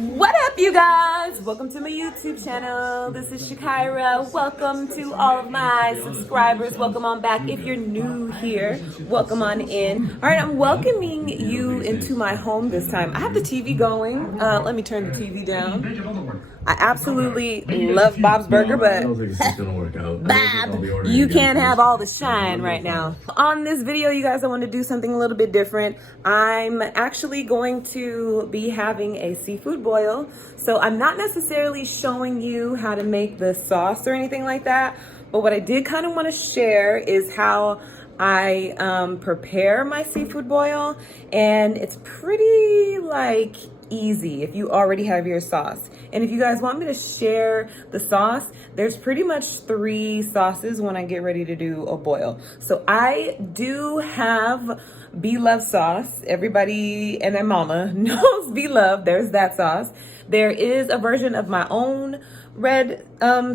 What up, you guys? Welcome to my YouTube channel. This is Zshakira. Welcome to all of my subscribers. Welcome on back. If you're new here, welcome on in. All right, I'm welcoming you into my home this time. I have the TV going. Let me turn the TV down. I absolutely love Bob's Burger, but Bob, you can't have all the shine right now. On this video, you guys, I want to do something a little bit different. I'm actually going to be having a seafood boil. So I'm not necessarily showing you how to make the sauce or anything like that. But what I did kind of want to share is how I prepare my seafood boil. And it's pretty like easy if you already have your sauce. And if you guys want me to share the sauce, there's pretty much 3 sauces when I get ready to do a boil. So I do have Bloves sauce. Everybody and their mama knows Bloves. There's that sauce. There is a version of my own red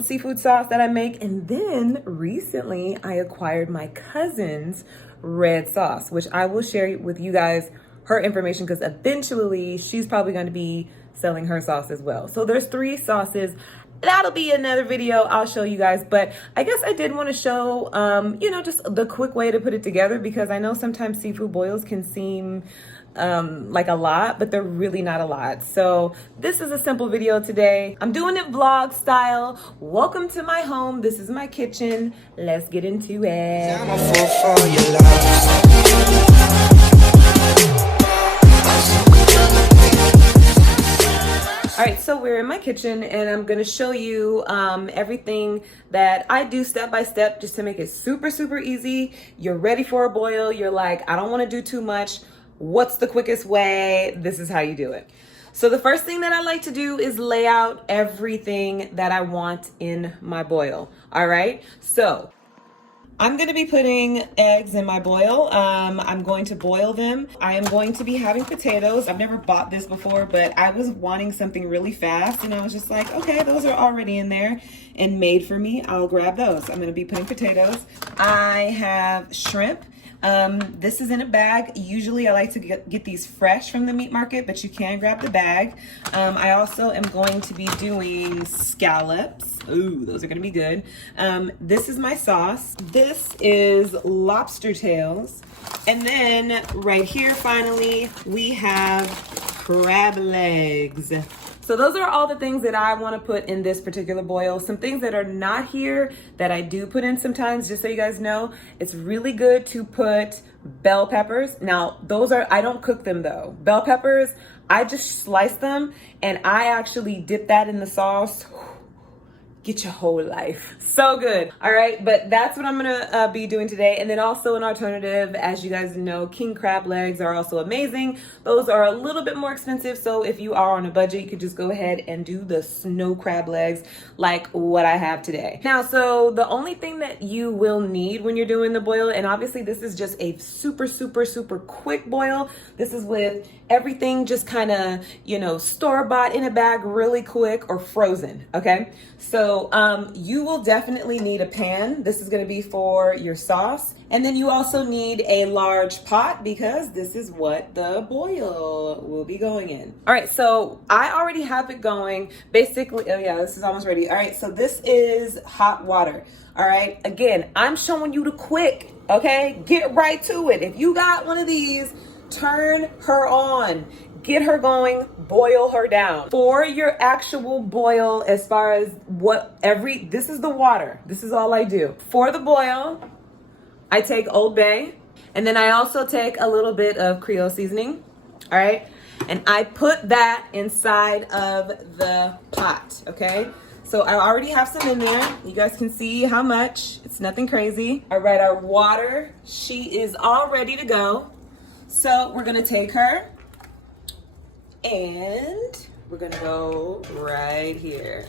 seafood sauce that I make. And then recently I acquired my cousin's red sauce, which I will share with you guys her information because eventually she's probably going to be selling her sauce as well. So there's 3 sauces. That'll be another video I'll show you guys. But I guess I did want to show, you know, just the quick way to put it together, because I know sometimes seafood boils can seem like a lot, but they're really not a lot. So this is a simple video today. I'm doing it vlog style. Welcome to my home. This is my kitchen. Let's get into it. I'm a fool for your love. All right, so we're in my kitchen and I'm gonna show you everything that I do step by step just to make it super, super easy. You're ready for a boil. You're like, I don't wanna do too much. What's the quickest way? This is how you do it. So the first thing that I like to do is lay out everything that I want in my boil. All right, so I'm going to be putting eggs in my boil. I'm going to boil them. I am going to be having potatoes. I've never bought this before, but I was wanting something really fast. And I was just like, okay, those are already in there and made for me. I'll grab those. I'm going to be putting potatoes. I have shrimp. This is in a bag. Usually I like to get these fresh from the meat market, but you can grab the bag. I also am going to be doing scallops. Ooh, those are gonna be good. This is my sauce. This is lobster tails. And then right here, finally, we have crab legs. So those are all the things that I want to put in this particular boil. Some things that are not here that I do put in sometimes, just so you guys know. It's really good to put bell peppers. Now, those are, I don't cook them though. Bell peppers, I just slice them and I actually dip that in the sauce. Get your whole life. So good. All right, but that's what I'm gonna be doing today. And then also an alternative, as you guys know, king crab legs are also amazing. Those are a little bit more expensive. So if you are on a budget, you could just go ahead and do the snow crab legs like what I have today. Now, so the only thing that you will need when you're doing the boil, and obviously this is just a super, super, super quick boil. This is with everything just kind of, you know, store-bought in a bag really quick or frozen, okay? So you will definitely need a pan. This is gonna be for your sauce. And then you also need a large pot because this is what the boil will be going in. All right, so I already have it going. Basically, oh yeah, this is almost ready. All right, so this is hot water. All right, again, I'm showing you the quick, okay? Get right to it. If you got one of these, turn her on. Get her going, boil her down. For your actual boil, as far as this is the water. This is all I do. For the boil, I take Old Bay, and then I also take a little bit of Creole seasoning, all right? And I put that inside of the pot, okay? So I already have some in there. You guys can see how much. It's nothing crazy. All right, our water, she is all ready to go. So we're gonna take her, and we're gonna go right here.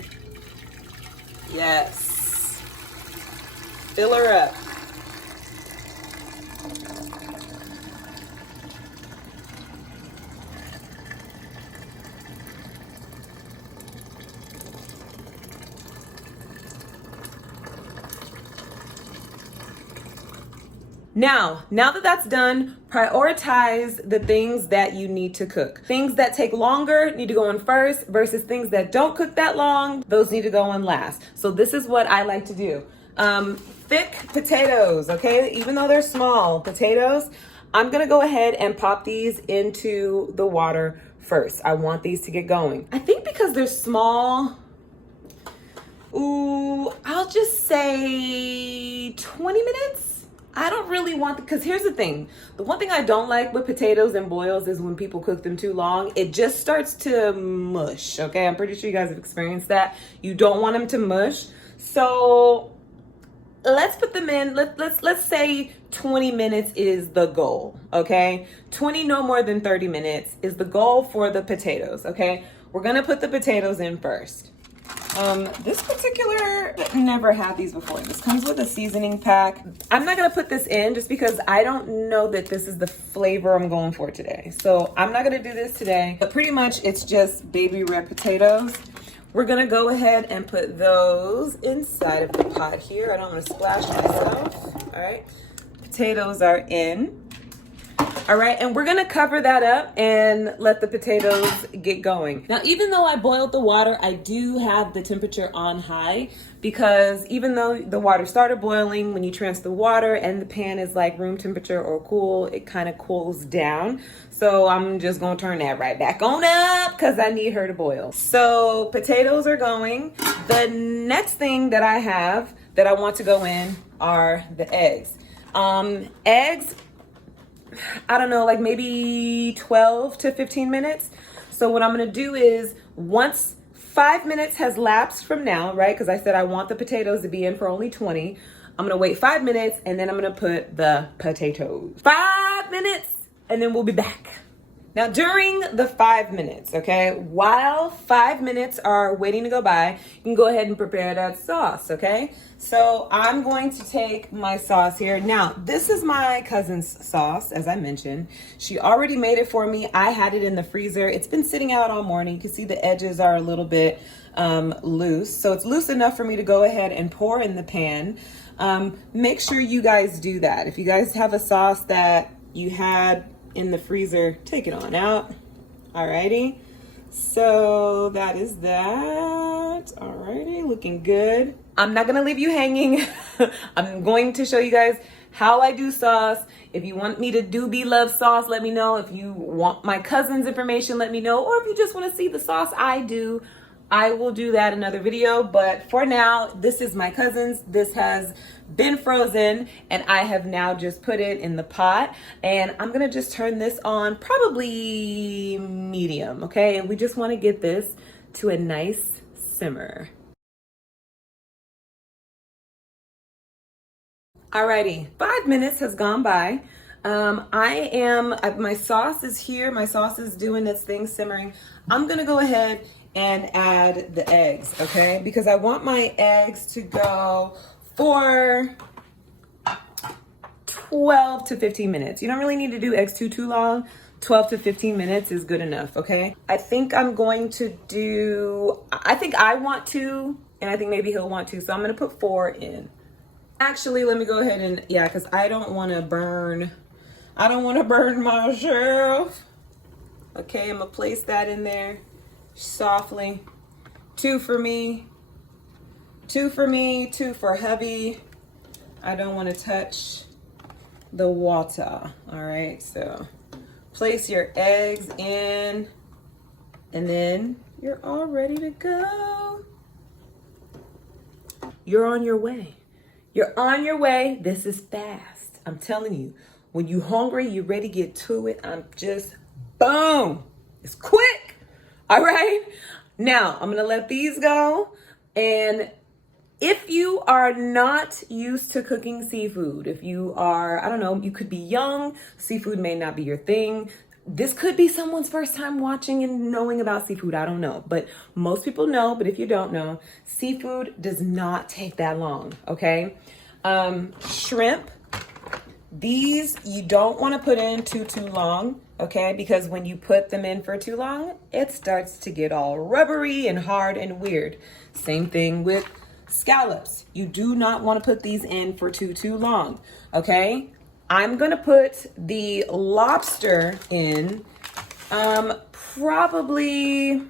Yes. Fill her up. Now that that's done, prioritize the things that you need to cook. Things that take longer need to go in first versus things that don't cook that long, those need to go in last. So this is what I like to do. Thick potatoes, okay? Even though they're small potatoes, I'm gonna go ahead and pop these into the water first. I want these to get going. I think because they're small, I'll just say 20 minutes. I don't really want, because here's the thing. The one thing I don't like with potatoes and boils is when people cook them too long, it just starts to mush, okay? I'm pretty sure you guys have experienced that. You don't want them to mush. So let's put them in, let's say 20 minutes is the goal, okay? 20, no more than 30 minutes is the goal for the potatoes, okay? We're gonna put the potatoes in first. This particular, never had these before. This comes with a seasoning pack. I'm not gonna put this in just because I don't know that this is the flavor I'm going for today. So I'm not gonna do this today, but pretty much it's just baby red potatoes. We're gonna go ahead and put those inside of the pot here. I don't wanna splash myself, all right? Potatoes are in. All right, and we're gonna cover that up and let the potatoes get going. Now, even though I boiled the water, I do have the temperature on high because even though the water started boiling, when you transfer the water and the pan is like room temperature or cool, it kind of cools down. So I'm just gonna turn that right back on up because I need her to boil. So potatoes are going. The next thing that I have that I want to go in are the eggs. Eggs, I don't know, like maybe 12 to 15 minutes. So what I'm gonna do is once 5 minutes has lapsed from now, right? Because I said I want the potatoes to be in for only 20. I'm gonna wait 5 minutes and then I'm gonna put the potatoes. 5 minutes and then we'll be back. Now during the 5 minutes, okay, while 5 minutes are waiting to go by, you can go ahead and prepare that sauce, okay? So I'm going to take my sauce here. Now, this is my cousin's sauce, as I mentioned. She already made it for me. I had it in the freezer. It's been sitting out all morning. You can see the edges are a little bit loose. So it's loose enough for me to go ahead and pour in the pan. Make sure you guys do that. If you guys have a sauce that you had in the freezer, take it on out. Alrighty, so that is that. Alrighty, looking good. I'm not gonna leave you hanging. I'm going to show you guys how I do sauce. If you want me to do Bloves sauce, let me know. If you want my cousin's information, let me know. Or if you just want to see the sauce I do, I will do that in another video. But for now, this is my cousin's. This has been frozen and I have now just put it in the pot, and I'm gonna just turn this on probably medium, okay? And we just want to get this to a nice simmer. Alrighty, 5 minutes has gone by. My sauce is here. My sauce is doing its thing, simmering. I'm gonna go ahead and add the eggs, okay? Because I want my eggs to go for 12 to 15 minutes. You don't really need to do eggs too long. 12 to 15 minutes is good enough, okay? I think I want to, and I think maybe he'll want to, so I'm gonna put 4 in. Actually, let me go ahead and, yeah, because I don't want to burn myself. Okay, I'm gonna place that in there softly. 2 for me, 2 for me, 2 for hubby. I don't want to touch the water. All right, so place your eggs in and then you're all ready to go. You're on your way. You're on your way. This is fast. I'm telling you, when you're hungry, you're ready to get to it. I'm just, boom. It's quick. All right. Now I'm going to let these go. And if you are not used to cooking seafood, if you are, I don't know, you could be young, seafood may not be your thing. This could be someone's first time watching and knowing about seafood. I don't know, but most people know. But if you don't know, seafood does not take that long, okay? Shrimp, these you don't want to put in too long, okay? Because when you put them in for too long, it starts to get all rubbery and hard and weird. Same thing with scallops. You do not want to put these in for too long, okay? I'm gonna put the lobster in. Probably,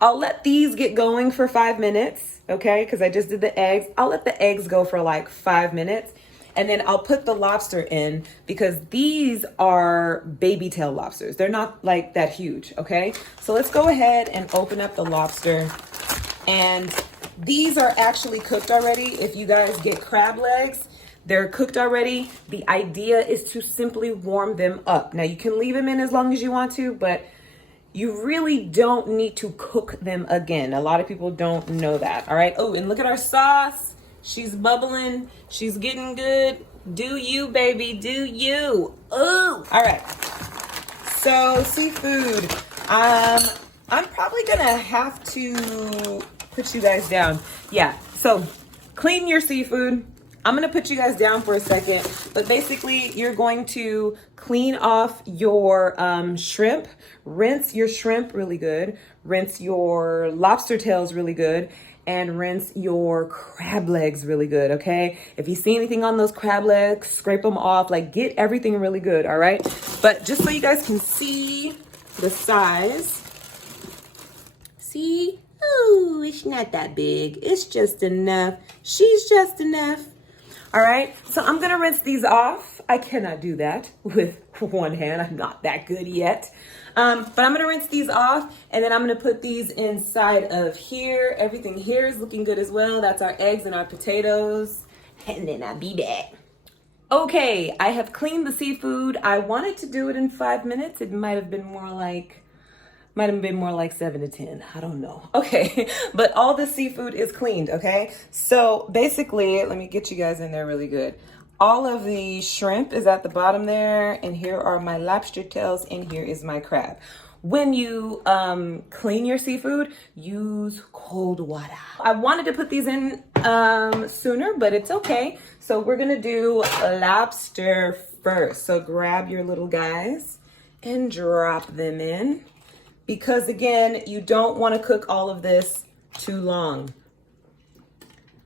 I'll let these get going for 5 minutes, okay? Because I just did the eggs. I'll let the eggs go for like 5 minutes. And then I'll put the lobster in because these are baby tail lobsters. They're not like that huge, okay? So let's go ahead and open up the lobster. And these are actually cooked already. If you guys get crab legs, they're cooked already. The idea is to simply warm them up. Now you can leave them in as long as you want to, but you really don't need to cook them again. A lot of people don't know that, all right? Oh, and look at our sauce. She's bubbling. She's getting good. Do you, baby, do you. Ooh, all right. So seafood. I'm probably gonna have to put you guys down. Yeah, so clean your seafood. I'm gonna put you guys down for a second, but basically you're going to clean off your shrimp, rinse your shrimp really good, rinse your lobster tails really good, and rinse your crab legs really good, okay? If you see anything on those crab legs, scrape them off, like get everything really good, all right? But just so you guys can see the size, see? Ooh, it's not that big. It's just enough. She's just enough. All right, so I'm gonna rinse these off. I cannot do that with one hand. I'm not that good yet. But I'm gonna rinse these off and then I'm gonna put these inside of here. Everything here is looking good as well. That's our eggs and our potatoes. And then I'll be back. Okay, I have cleaned the seafood. I wanted to do it in 5 minutes. It might have been more like 7 to 10. I don't know. Okay, but all the seafood is cleaned, okay? So basically, let me get you guys in there really good. All of the shrimp is at the bottom there, and here are my lobster tails, and here is my crab. When you clean your seafood, use cold water. I wanted to put these in sooner, but it's okay. So we're gonna do lobster first. So grab your little guys and drop them in. Because again, you don't want to cook all of this too long.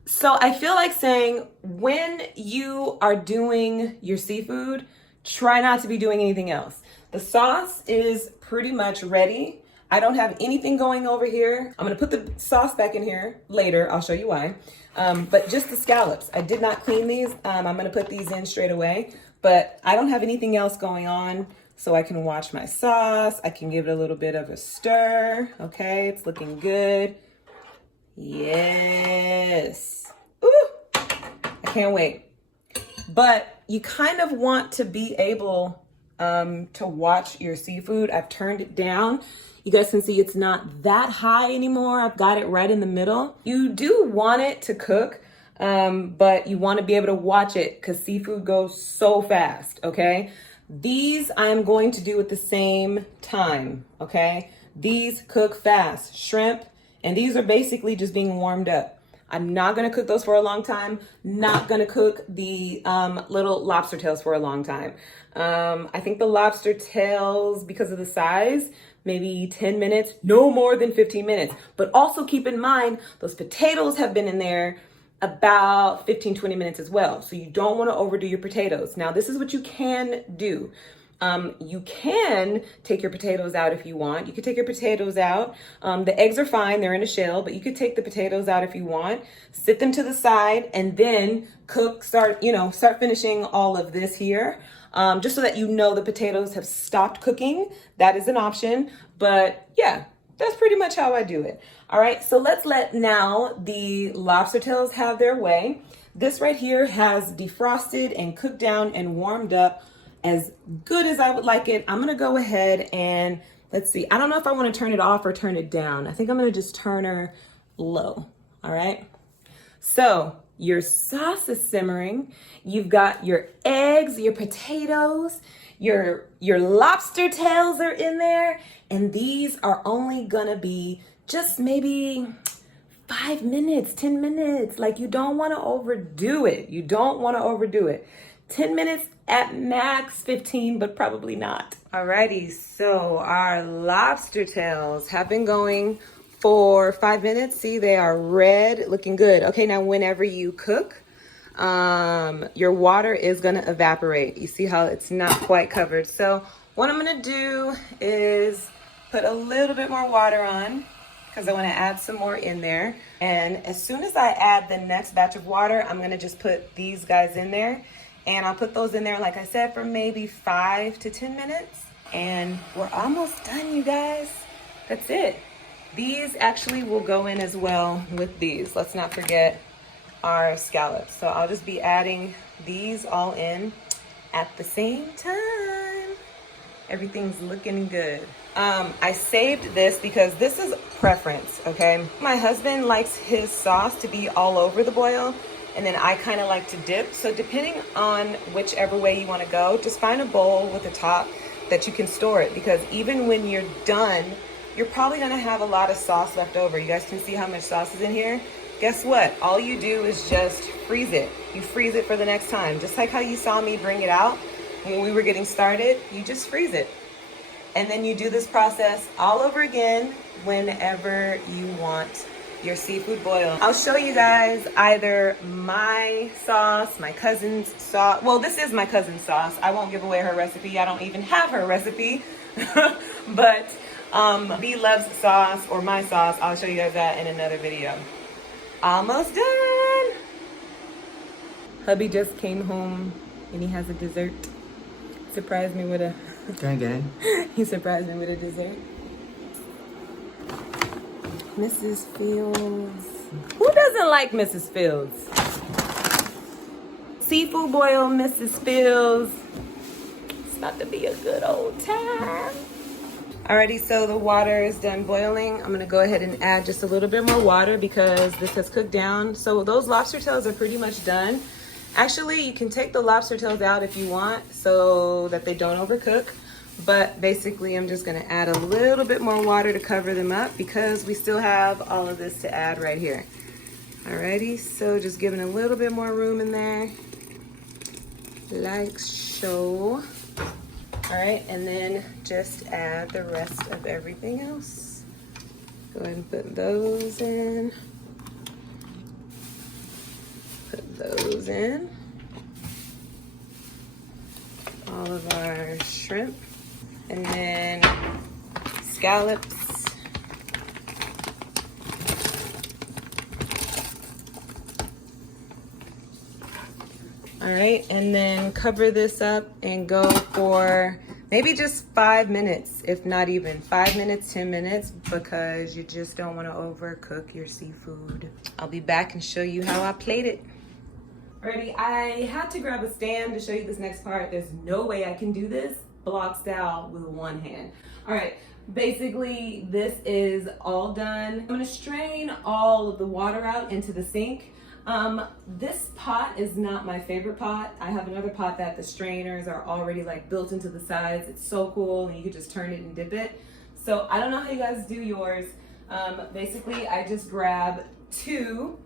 So I feel like saying when you are doing your seafood, try not to be doing anything else. The sauce is pretty much ready. I don't have anything going over here. I'm gonna put the sauce back in here later. I'll show you why. But just the scallops. I did not clean these. I'm gonna put these in straight away, but I don't have anything else going on. So I can watch my sauce. I can give it a little bit of a stir. Okay, it's looking good. Yes. Ooh, I can't wait. But you kind of want to be able to watch your seafood. I've turned it down. You guys can see it's not that high anymore. I've got it right in the middle. You do want it to cook, but you want to be able to watch it because seafood goes so fast, okay? These I'm going to do at the same time, okay? These cook fast, shrimp, and these are basically just being warmed up. I'm not gonna cook those for a long time. Not gonna cook the little lobster tails for a long time. I think the lobster tails, because of the size, maybe 10 minutes, no more than 15 minutes. But also keep in mind, those potatoes have been in there about 15-20 minutes as well. So you don't want to overdo your potatoes. Now this is what you can do. You can take your potatoes out if you want. You could take your potatoes out. The eggs are fine, they're in a shell, but you could take the potatoes out if you want. Sit them to the side and then cook, start finishing all of this here. Just so that you know the potatoes have stopped cooking. That is an option, but yeah, that's pretty much how I do it. All right, so let's let now the lobster tails have their way. This right here has defrosted and cooked down and warmed up as good as I would like it. I'm gonna go ahead and let's see. I don't know if I wanna turn it off or turn it down. I think I'm gonna just turn her low, all right? So your sauce is simmering. You've got your eggs, your potatoes, your lobster tails are in there, and these are only gonna be just maybe 5 minutes, 10 minutes. Like, you don't want to overdo it. You don't want to overdo it. 10 minutes at max, 15, but probably not. Alrighty, so our lobster tails have been going for 5 minutes. See, they are red, looking good. Okay, now whenever you cook, your water is gonna evaporate. You see how it's not quite covered. So what I'm gonna do is put a little bit more water on because I wanna add some more in there. And as soon as I add the next batch of water, I'm gonna just put these guys in there. And I'll put those in there, like I said, for maybe 5 to 10 minutes. And we're almost done, you guys. That's it. These actually will go in as well with these. Let's not forget our scallops. So I'll just be adding these all in at the same time. Everything's looking good. I saved this because this is preference, okay? My husband likes his sauce to be all over the boil, and then I kind of like to dip. So depending on whichever way you want to go, just find a bowl with a top that you can store it, because even when you're done, you're probably gonna have a lot of sauce left over. You guys can see how much sauce is in here. Guess what? All you do is just freeze it. You freeze it for the next time. Just like how you saw me bring it out when we were getting started, you just freeze it. And then you do this process all over again whenever you want your seafood boil. I'll show you guys either my sauce, my cousin's sauce. Well, this is my cousin's sauce. I won't give away her recipe. I don't even have her recipe. But Bloves sauce or my sauce, I'll show you guys that in another video. Almost done. Hubby just came home and he has a dessert. Surprised me with a... Gang. He surprised me with a dessert. Mrs. Fields. Who doesn't like Mrs. Fields? Seafood boil, Mrs. Fields. It's about to be a good old time. Alrighty, so the water is done boiling. I'm gonna go ahead and add just a little bit more water because this has cooked down. So those lobster tails are pretty much done. Actually, you can take the lobster tails out if you want so that they don't overcook. But basically, I'm just gonna add a little bit more water to cover them up because we still have all of this to add right here. Alrighty, so just giving a little bit more room in there, like so. All right, and then just add the rest of everything else. Go ahead and put those in. Put those in. All of our shrimp. And then scallops. All right, and then cover this up and go for maybe just 5 minutes, if not even 5 minutes, 10 minutes, because you just don't want to overcook your seafood. I'll be back and show you how I plate it. Alrighty, I had to grab a stand to show you this next part. There's no way I can do this block style with one hand. All right, basically this is all done. I'm gonna strain all of the water out into the sink. This pot is not my favorite pot. I have another pot that the strainers are already like built into the sides. It's so cool, and you can just turn it and dip it. So I don't know how you guys do yours. Basically, I just grab two.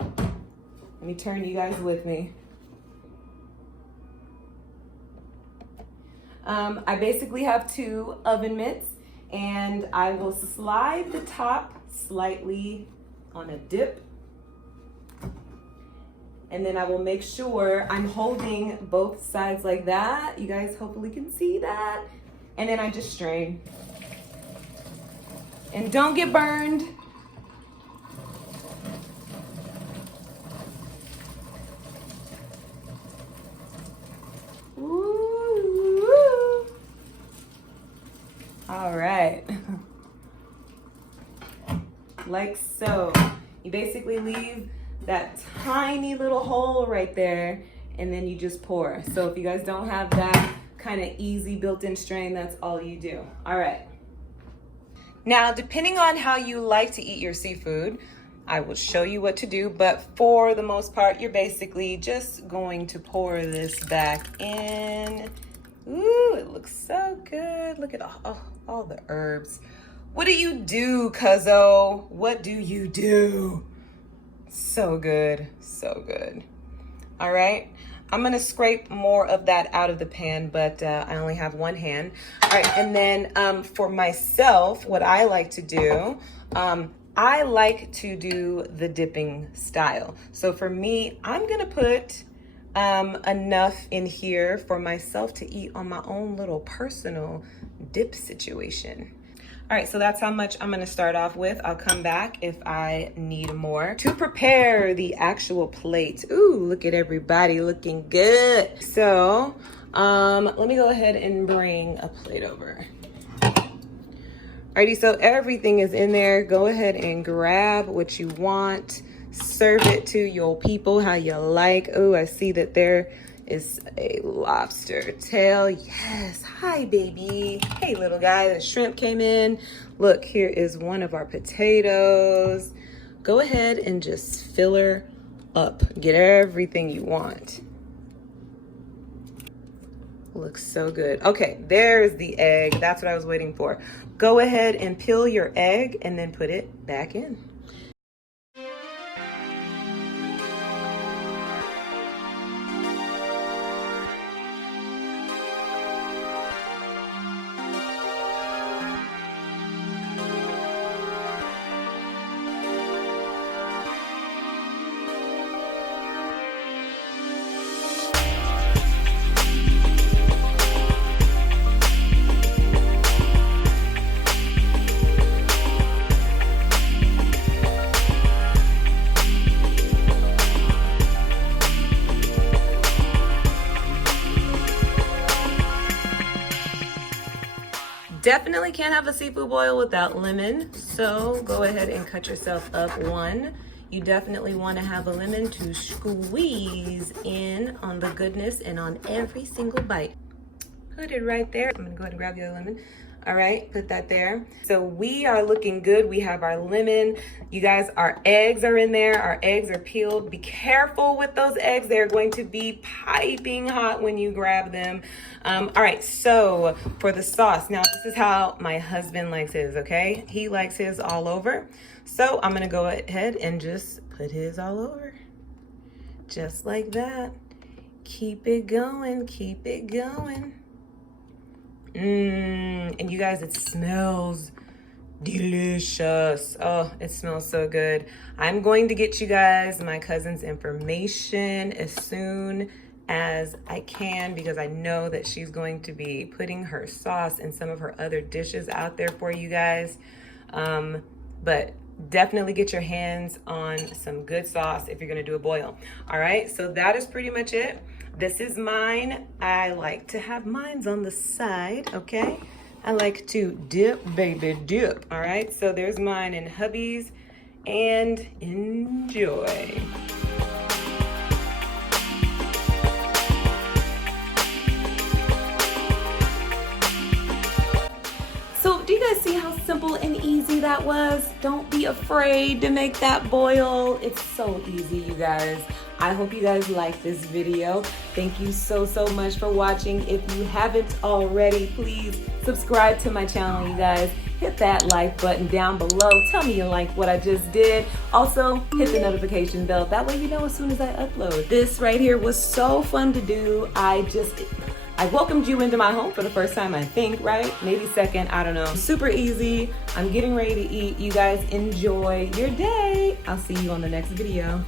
Let me turn you guys with me. I basically have 2 oven mitts, and I will slide the top slightly on a dip. And then I will make sure I'm holding both sides like that. You guys hopefully can see that. And then I just strain. And don't get burned. Ooh. All right. Like so. You basically leave that tiny little hole right there, and then you just pour. So if you guys don't have that kind of easy built-in strain, that's all you do. All right. Now, depending on how you like to eat your seafood, I will show you what to do, but for the most part, you're basically just going to pour this back in. Ooh, it looks so good. Look at all the herbs. What do you do, cuzzo? What do you do? So good, so good. All right, I'm gonna scrape more of that out of the pan, but I only have one hand. All right, and then for myself, what I like to do, I like to do the dipping style. So for me, I'm gonna put enough in here for myself to eat on my own little personal dip situation. All right, so that's how much I'm gonna start off with. I'll come back if I need more. To prepare the actual plate. Ooh, look at everybody looking good. So let me go ahead and bring a plate over. Alrighty, so everything is in there. Go ahead and grab what you want. Serve it to your people how you like. Oh, I see that there is a lobster tail. Yes, hi baby. Hey little guy, the shrimp came in. Look, here is one of our potatoes. Go ahead and just fill her up. Get everything you want. Looks so good. Okay, there's the egg. That's what I was waiting for. Go ahead and peel your egg and then put it back in. Definitely can't have a seafood boil without lemon, so go ahead and cut yourself up one. You definitely want to have a lemon to squeeze in on the goodness and on every single bite. Put it right there. I'm gonna go ahead and grab the other lemon. All right, put that there. So we are looking good. We have our lemon. You guys, our eggs are in there. Our eggs are peeled. Be careful with those eggs. They're going to be piping hot when you grab them. All right, so for the sauce, now this is how my husband likes his, okay? He likes his all over. So I'm gonna go ahead and just put his all over. Just like that. Keep it going, keep it going. And you guys, it smells delicious. Oh, it smells so good. I'm going to get you guys my cousin's information as soon as I can, because I know that she's going to be putting her sauce and some of her other dishes out there for you guys. But definitely get your hands on some good sauce if you're gonna do a boil. All right, so that is pretty much it. This is mine. I like to have mines on the side, okay? I like to dip, baby, dip. All right, so there's mine and hubby's, and enjoy. So do you guys see how simple and easy that was? Don't be afraid to make that boil. It's so easy, you guys. I hope you guys like this video. Thank you so much for watching. If you haven't already, please subscribe to my channel, you guys. Hit that like button down below. Tell me you like what I just did. Also, hit the notification bell. That way you know as soon as I upload. This right here was so fun to do. I welcomed you into my home for the first time, I think, right? Maybe second, I don't know. Super easy. I'm getting ready to eat. You guys enjoy your day. I'll see you on the next video.